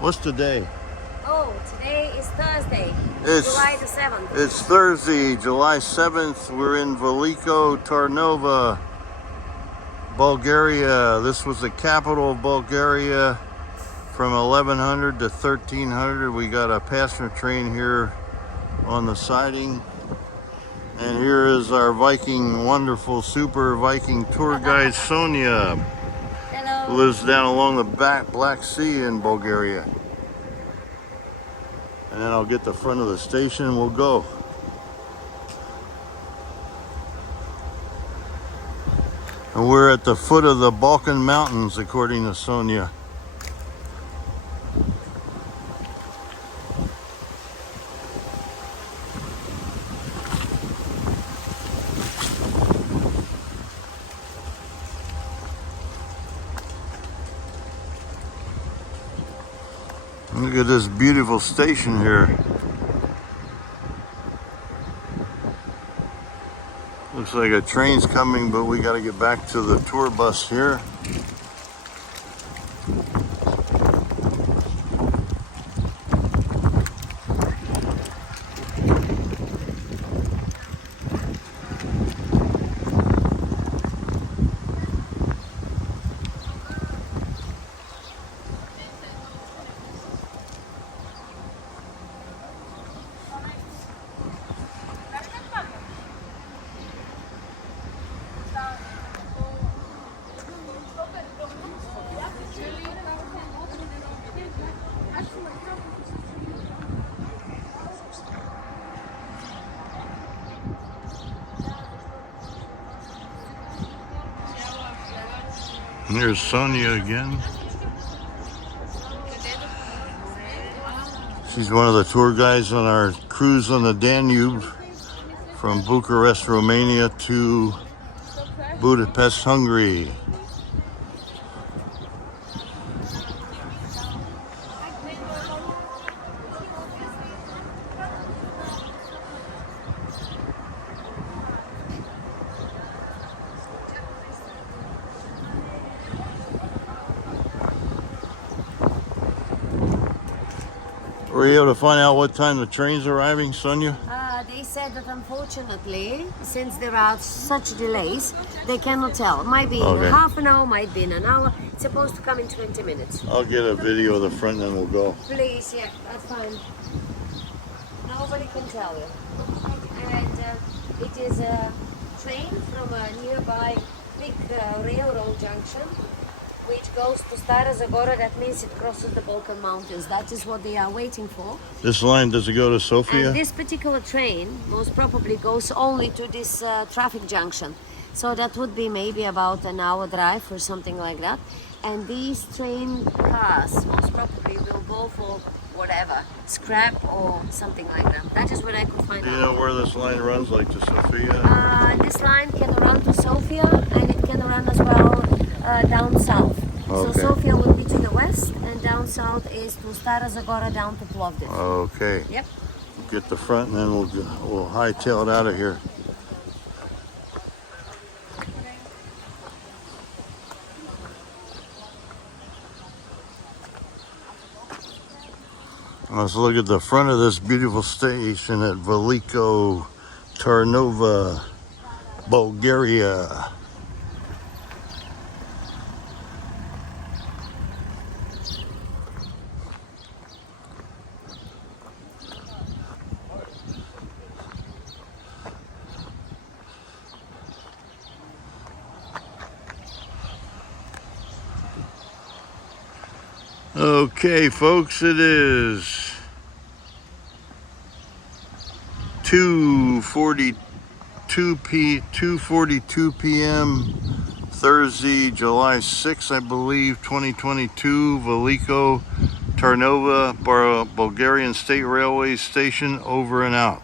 What's today? Oh, today is Thursday, It's July the 7th. It's Thursday, July 7th. We're in Veliko Tarnova, Bulgaria. This was the capital of Bulgaria from 1100 to 1300. We got a passenger train here on the siding. And here is our Viking, wonderful super Viking tour guide, Sonia. Hello. Who lives down along the Black Sea in Bulgaria. And then I'll get the front of the station and we'll go. And we're at the foot of the Balkan Mountains, according to Sonia. Look at this beautiful station here. Looks like a train's coming, but we got to get back to the tour bus here. And here's Sonia again. She's one of the tour guides on our cruise on the Danube from Bucharest, Romania to Budapest, Hungary. Were you able to find out what time the train's arriving, Sonia? They said that unfortunately, since there are such delays, they cannot tell. Might be in half an hour, might be in an hour. It's supposed to come in 20 minutes. I'll get a video of the front and then we'll go. Please, yeah, that's fine. Nobody can tell you. And it is a train from a nearby big railroad junction, which goes to Stara Zagora. That means it crosses the Balkan Mountains. That is what they are waiting for. This line, does it go to Sofia? And this particular train most probably goes only to this traffic junction. So that would be maybe about an hour drive or something like that. And these train cars most probably will go for whatever, scrap or something like that. That is what I could find out. Do you know where this line runs, like to Sofia? This line can run to Sofia and it can run as well down south. Okay. So Sofia will be to the west and down south is to Stara Zagora down to Plovdiv. Okay. Yep. Get the front and then we'll hightail it out of here. Let's look at the front of this beautiful station at Veliko Tarnova, Bulgaria. Okay, folks, it is 2:42 p.m. Thursday, July 6th, I believe, 2022. Veliko Tarnova, Bulgarian State Railways station, over and out.